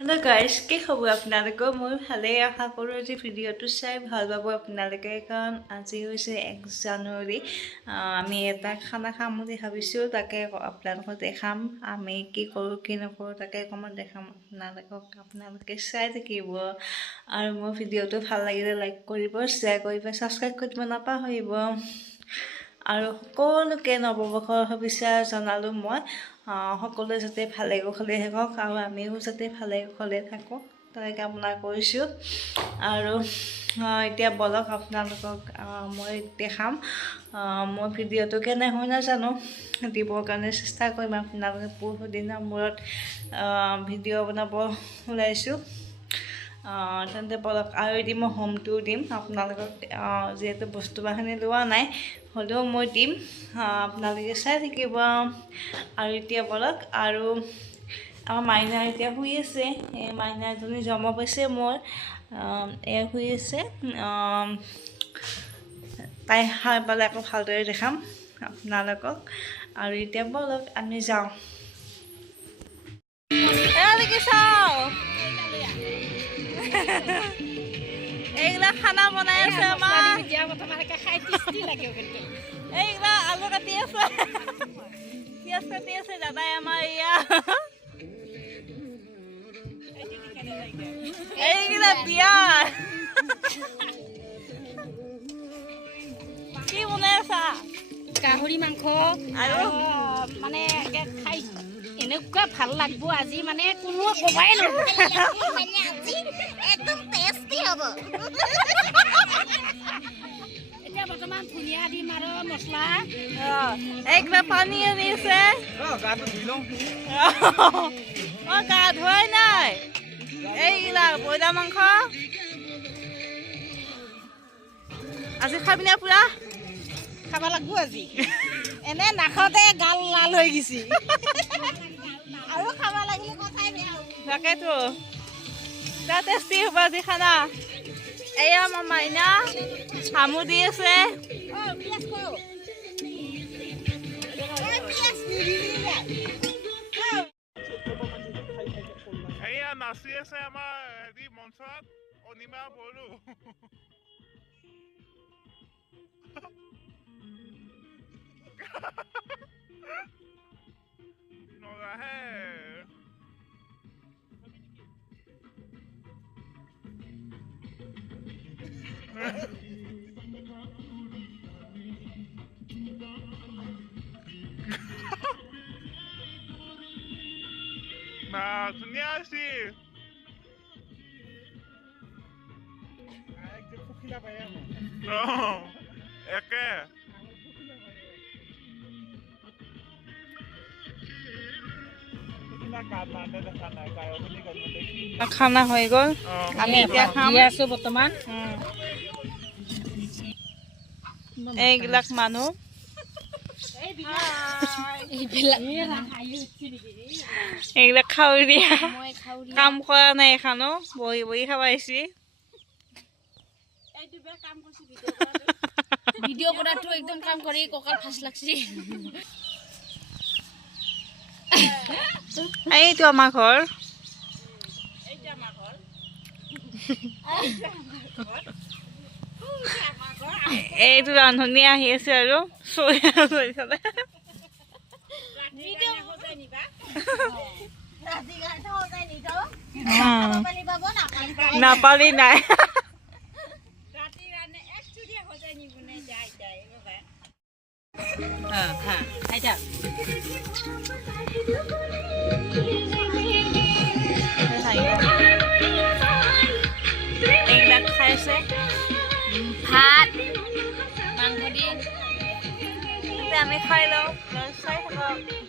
hello guys কি খবৰ আপোনালোকৰ মই ভালে আশা কৰো যে ভিডিওটো চাই ভাল পাব আপোনালোকে কাৰণ আজি হৈছে 1 জানুৱাৰী আমি এটা খানা খাম বুলি ভাবিছো তাকে আপোনালোকক দেখাম আমি কি কৰো কি নকৰো তাকে কমত দেখাম আপোনালোকে চাই থাকিব আৰু মোৰ ভিডিওটো ভাল লাগিলে লাইক কৰিব শেয়াৰ কৰিব সাবস্ক্ৰাইব কৰিব নাপাহৰিব আৰু সকলোকে নৱবৰ্ষৰ শুভেচ্ছা জনালো মই সকলোৱে যাতে ভালে কুশলে থাকক আৰু আমিও যাতে ভালে কুশলে থাকো তাকে কামনা কৰিছো আৰু এতিয়া বলক আপোনালোকক মই দেখাম মোৰ ভিডিওটো কেনে হয় নাজানো দিবৰ কাৰণে চেষ্টা কৰিম আপোনালোকে বহুত দিনৰ মূৰত ভিডিও বনাব ওলাইছো তেন্তে বলক আৰু এদিন মই হোম টুৰ দিম আপোনালোকক যেহেতু বস্তু বাহিনী লোৱা নাই হলেও মই দিম আপোনালোকে চাই থাকিব আৰু এতিয়া বলক আৰু আমাৰ মাইনা এতিয়া শুই আছে এই মাইনাজনী জন্ম পাইছে মোৰ এ শুই আছে তাই হাই পালে আকৌ ভালদৰে দেখাম আপোনালোকক আৰু এতিয়া বলক আমি যাওঁ এলৈকে চাও এইগিলা খানা বনাই আছে আমাৰ এইগিলা আলু কাটি আছে পিঁয়াজ কাটি আছে দাদাই আমাৰ ইয়া এইগিলা পিঁয়াজ কি বনাই আছা গাহৰি মাংস আৰু মানে খাই এনেকুৱা ভাল লাগব আজি মানে কোনো কবাই নোৱাৰো একদম টেষ্টি হ'ব এতিয়া বৰ্তমান ধনিয়া দিম আৰু মছলা এইগিলা পানী আনিছে গাটো ধুই লওঁ গা ধোৱাই নাই এইগিলা ব্ৰইলাৰ মাংস আজি খাবি না পুৰা খাব লাগব আজি এনে নাখাওঁতে গাল লাল হৈ গৈছে আৰু খাব লাগিলে কথাই বেয়া হ'ব তাকেতো টেষ্টি হ'ব আজি খানা এয়া আমাৰ মাইনা হামু দি আছে পিয়াজ কৰো পিয়াজ নিদিলে এয়া নাচি আছে আমাৰ হেৰি মঞ্চত অনিমা বড়ো নগাহে না ধুনীয়া আছে একে খানা হৈ গ'ল আমি এতিয়া খাম আছো বৰ্তমান এইবিলাক মানুহ এইবিলাক খাৱৰীয়া কাম কৰা নাই এখানো বহি বহি খাবাইছি ভিডিঅ' কৰাটো একদম কাম কৰি কঁকাল ফাঁচ লাগছি এইটো আমাৰ ঘৰ এইটো ৰান্ধনি আহি আছে আৰু নাপালি নাই এইবিলাক খাইছে ভাত মাংস দি আমি খাই লওঁ চাই থাকক